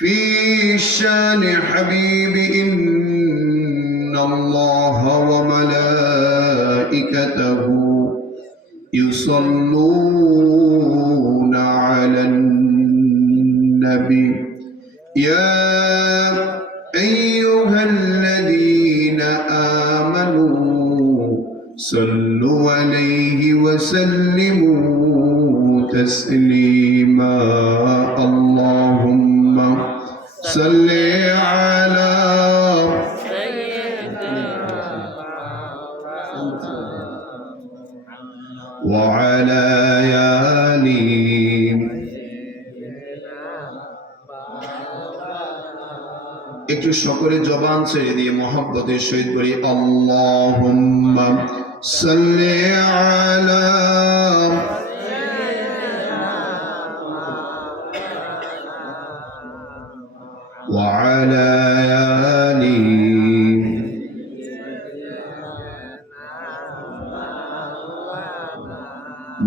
في شان حبيبي إن الله وملائكته يصلون على النبي يا أيها الذين آمنوا صلوا عليه وسلموا تسليما اللهم صل على وعلى آله একটু সকলে জবান ছেড়ে দিয়ে মহব্বতের সহিত বলি আল্লাহুম্মা সাল্লি আলা وعلى آله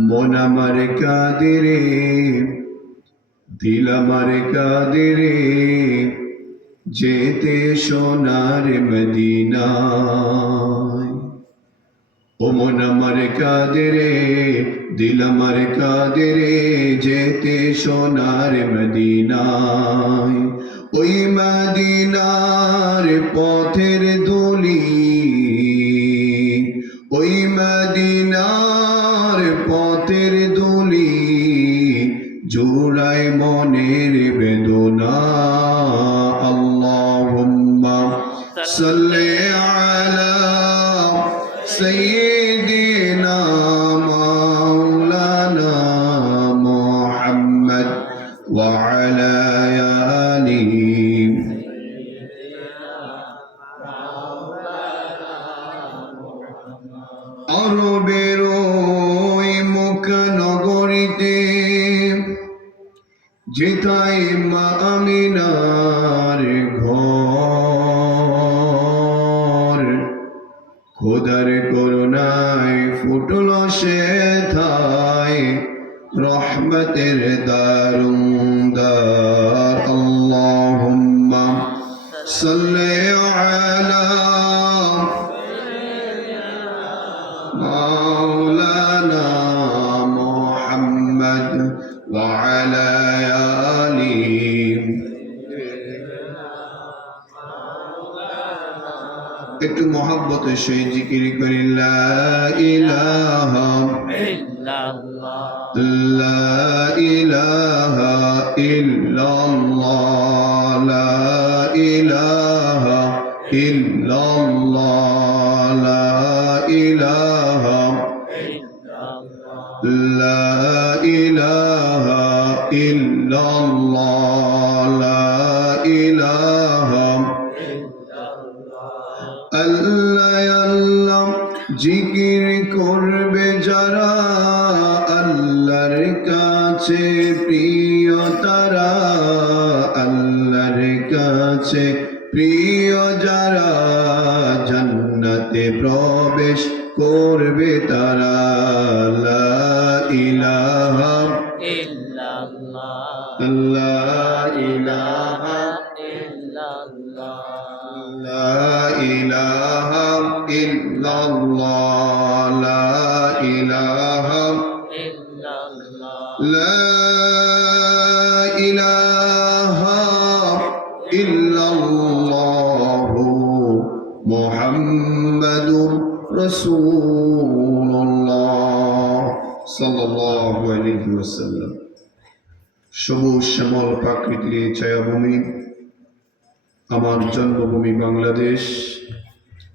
মন আমার কাঁদে রে দিল আমার কাঁদে রে যেতে সোনার মদিনায় ও মন আমার কাঁদে রে দিল আমার কাঁদে রে যেতে সোনার মদিনায় ওই মদিনার পথের ধুলি ওই মদিনার পথের ধুলি জোড়ায় মনের বেদনা আল্লাহুম্মা সাল্লি আলা সাইয়্যিদিনা মাওলানা মুহাম্মদ ওয়া আলা আলিহি আরবের ওই মক্কা-নগরীতে যেথায় মা আমিনার ঘর খোদার করুণায় ফুটল সেথায় রহমতের দারুনদার আল্লাহুম্মা সাল্লি আলা মাওলানা মুহাম্মদ ওয়া আলা আলিহি একটু মহব্বতের সহিত জিকির করি লা ইলাহা ইল্লাল্লাহ লা ইলাহা ইল্লাল্লাহ লা ইলাহা ইল্লাল্লাহ লা ইলাহা লা ইলাহা ইল্লাল্লাহ লা ইলাহা আল্লাহ আল্লাহ জিকির করবে যারা আল্লাহর কাছে প্রিয় তারা আল্লাহর কাছে প্রিয় যারা জান্নাতে প্রবেশ করবে তারা লা ইলাহা ইল্লাল্লাহ লা ইলাহা ইল্লাল্লাহ লা ইলাহা ইল্লাল্লাহ লা ইলাহা ইল্লাল্লাহ লা ইলাহা ইল্লাল্লাহ মুহাম্মাদুর রাসূলুল্লাহ সাল্লাল্লাহু আলাইহি ওয়াসাল্লাম। সবুজ শ্যামল প্রাকৃতিক ছায়াভূমি, আমার জন্মভূমি বাংলাদেশ।